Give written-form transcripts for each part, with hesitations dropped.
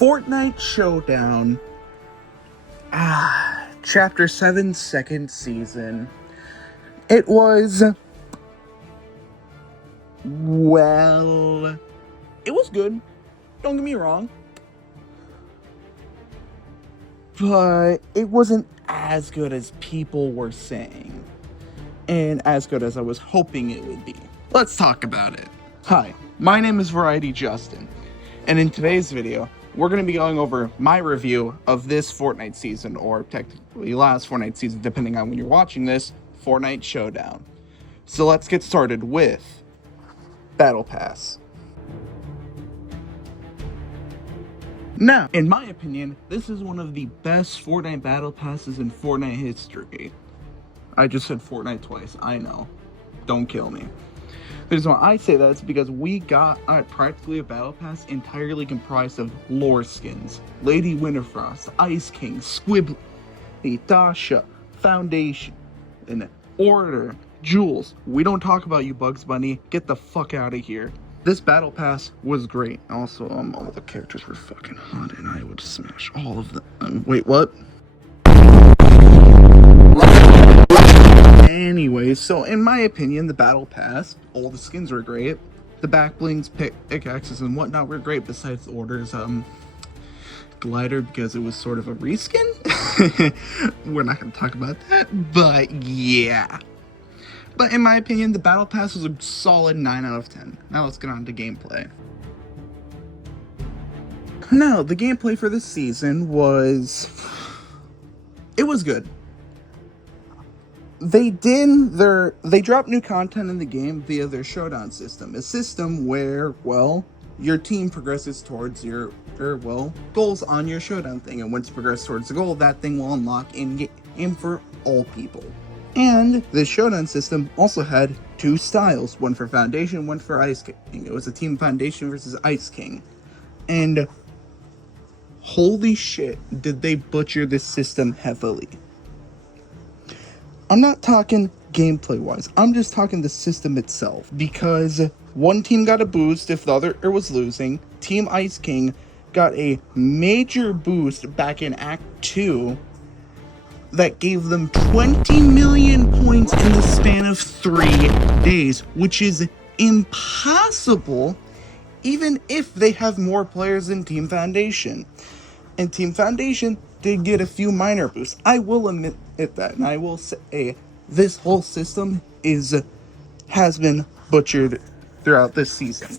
Fortnite Showdown. Chapter 7, second season. It was, well, it was good. Don't get me wrong. But it wasn't as good as people were saying. And as good as I was hoping it would be. Let's talk about it. Hi, my name is Variety Justin. And in today's video, we're going to be going over my review of this Fortnite season, or technically last Fortnite season, depending on when you're watching this, Fortnite Showdown. So let's get started with Battle Pass. Now, in my opinion, this is one of the best Fortnite Battle Passes in Fortnite history. I just said Fortnite twice, I know. Don't kill me. The reason why I say that is because we got practically a battle pass entirely comprised of lore skins. Lady Winterfrost, Ice King, Squibly, Dasha, Foundation, and Order, Jules. We don't talk about you, Bugs Bunny. Get the fuck out of here. This battle pass was great. Also, all the characters were fucking hot, and I would smash all of them. Wait, what? Anyway, so in my opinion, the battle pass, all the skins were great. The back blings, pickaxes, and whatnot were great. Besides the Order's glider, because it was sort of a reskin. We're not going to talk about that, but yeah. But in my opinion, the battle pass was a solid 9 out of 10. Now let's get on to gameplay. Now, the gameplay for this season was... it was good. They dropped new content in the game via their Showdown system. A system where, well, your team progresses towards your goals on your Showdown thing. And once you progress towards the goal, that thing will unlock in-game for all people. And the Showdown system also had two styles. One for Foundation, one for Ice King. It was a Team Foundation versus Ice King. And holy shit, did they butcher this system heavily. I'm not talking gameplay-wise, I'm just talking the system itself, because one team got a boost if the other was losing. Team Ice King got a major boost back in Act 2 that gave them 20 million points in the span of 3 days, which is impossible even if they have more players than Team Foundation. And Team Foundation did get a few minor boosts. I will admit that, and I will say this whole system has been butchered throughout this season.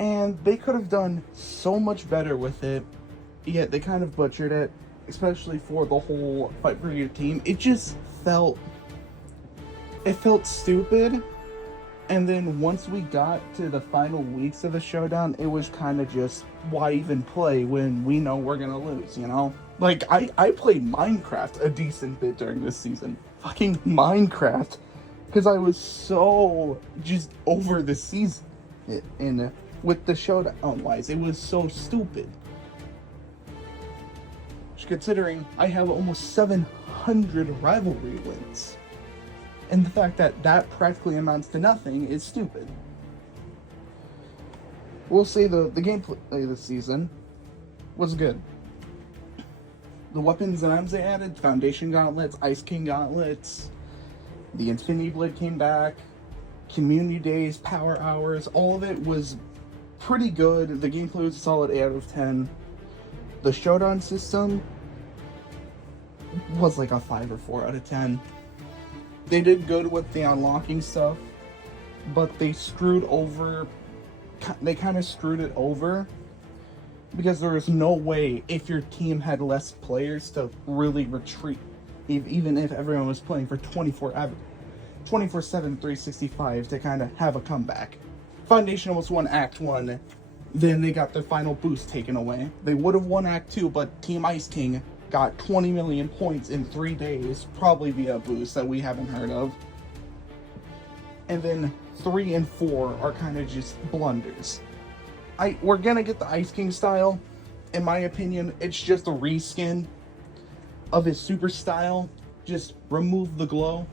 And they could have done so much better with it, yet they kind of butchered it, especially for the whole fight for your team. It just felt stupid. And then once we got to the final weeks of the Showdown, it was kind of just, why even play when we know we're gonna lose, you know? Like, I played Minecraft a decent bit during this season. Fucking Minecraft. Because I was so just over the season. And with the Showdown-wise, it was so stupid. Considering I have almost 700 rivalry wins. And the fact that that practically amounts to nothing is stupid. We'll say the gameplay this season was good. The weapons and items they added, Foundation Gauntlets, Ice King Gauntlets, the Infinity Blade came back, Community Days, Power Hours, all of it was pretty good. The gameplay was a solid 8 out of 10. The Showdown system was like a 5 or 4 out of 10. They did good with the unlocking stuff, but they kind of screwed it over, because there was no way, if your team had less players, to really retreat, even if everyone was playing for 24/7, 365, to kind of have a comeback. Foundation almost won Act 1, then they got their final boost taken away. They would have won Act 2, but Team Ice King got 20 million points in 3 days, probably via a boost that we haven't heard of. And then 3 and 4 are kind of just blunders. We're gonna get the Ice King style. In my opinion, it's just a reskin of his super style. Just remove the glow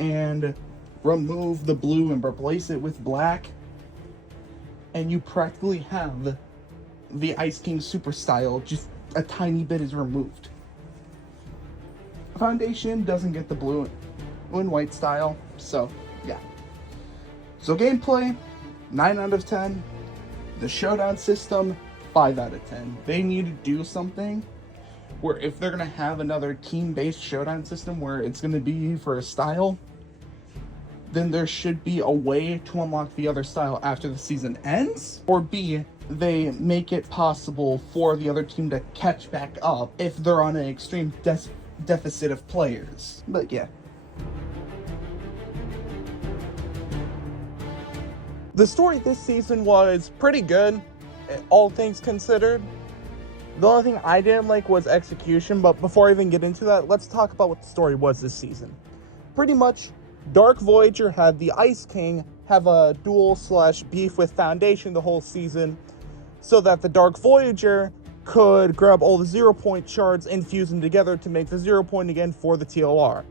and remove the blue and replace it with black, and you practically have the Ice King super style, just a tiny bit is removed. Foundation doesn't get the blue and white style, so yeah. So gameplay, 9 out of 10. The Showdown system, 5 out of 10. They need to do something where if they're going to have another team-based Showdown system where it's going to be for a style, then there should be a way to unlock the other style after the season ends. Or B, they make it possible for the other team to catch back up if they're on an extreme deficit of players. But yeah. The story this season was pretty good, all things considered. The only thing I didn't like was execution, but before I even get into that, let's talk about what the story was this season. Pretty much, Dark Voyager had the Ice King have a duel/beef with Foundation the whole season, so that the Dark Voyager could grab all the 0-point shards and fuse them together to make the 0-point again for the TLR.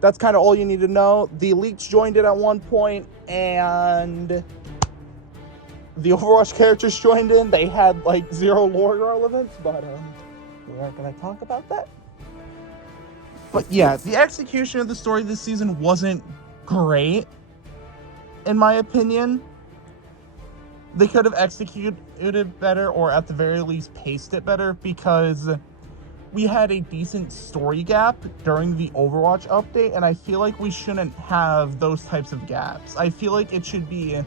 That's kind of all you need to know. The elites joined it at one point, and the Overwatch characters joined in. They had like 0 lore relevance, but we aren't going to talk about that. But yeah, the execution of the story this season wasn't great, in my opinion. They could have executed it better, or at the very least paced it better, because we had a decent story gap during the Overwatch update, and I feel like we shouldn't have those types of gaps. I feel like it should be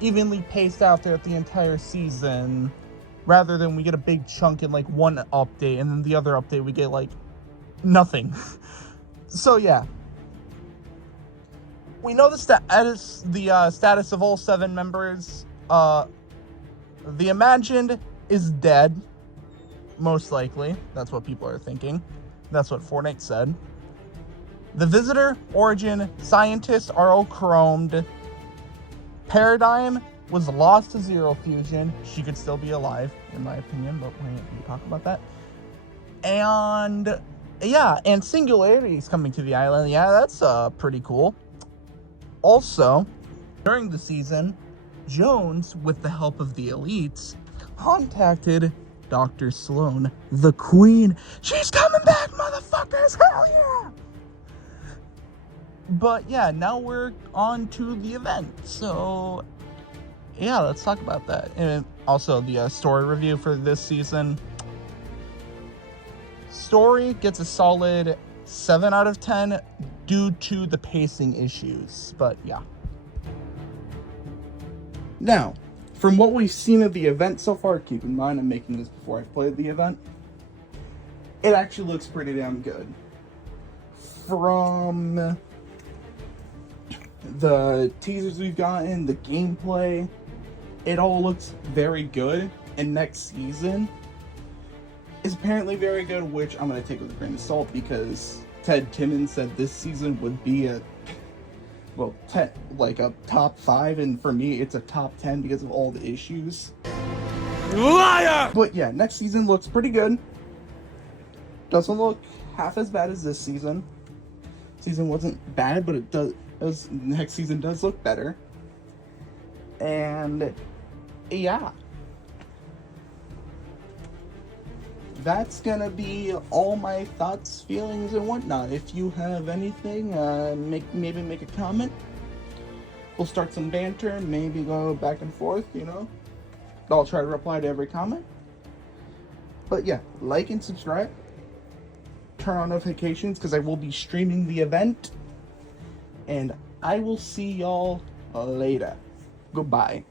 evenly paced out throughout the entire season, rather than we get a big chunk in like one update, and then the other update we get like nothing. So yeah. We know the status of all 7 members. The Imagined is dead. Most likely. That's what people are thinking. That's what Fortnite said. The Visitor, Origin, Scientist are all chromed. Paradigm was lost to Zero Fusion. She could still be alive, in my opinion, but we can talk about that. And yeah, and Singularity is coming to the island. Yeah, that's pretty cool. Also, during the season, Jones, with the help of the elites, contacted Dr. Sloan, the Queen. She's coming back, motherfuckers! Hell yeah! But yeah, now we're on to the event. So yeah, let's talk about that. And also the story review for this season. Story gets a solid 7 out of 10 due to the pacing issues. But yeah. Now, from what we've seen of the event so far, keep in mind I'm making this before I've played the event, it actually looks pretty damn good. From the teasers we've gotten, the gameplay, it all looks very good. And next season is apparently very good, which I'm going to take with a grain of salt, because Ted Timmons said this season would be a top 5, and for me it's a top 10 because of all the issues. Liar! But yeah, next season looks pretty good. Doesn't look half as bad as this season. Season wasn't bad, but next season does look better. And yeah, that's gonna be all my thoughts, feelings, and whatnot. If you have anything, maybe make a comment. We'll start some banter, maybe go back and forth, you know. I'll try to reply to every comment. But yeah, like and subscribe. Turn on notifications, because I will be streaming the event. And I will see y'all later. Goodbye.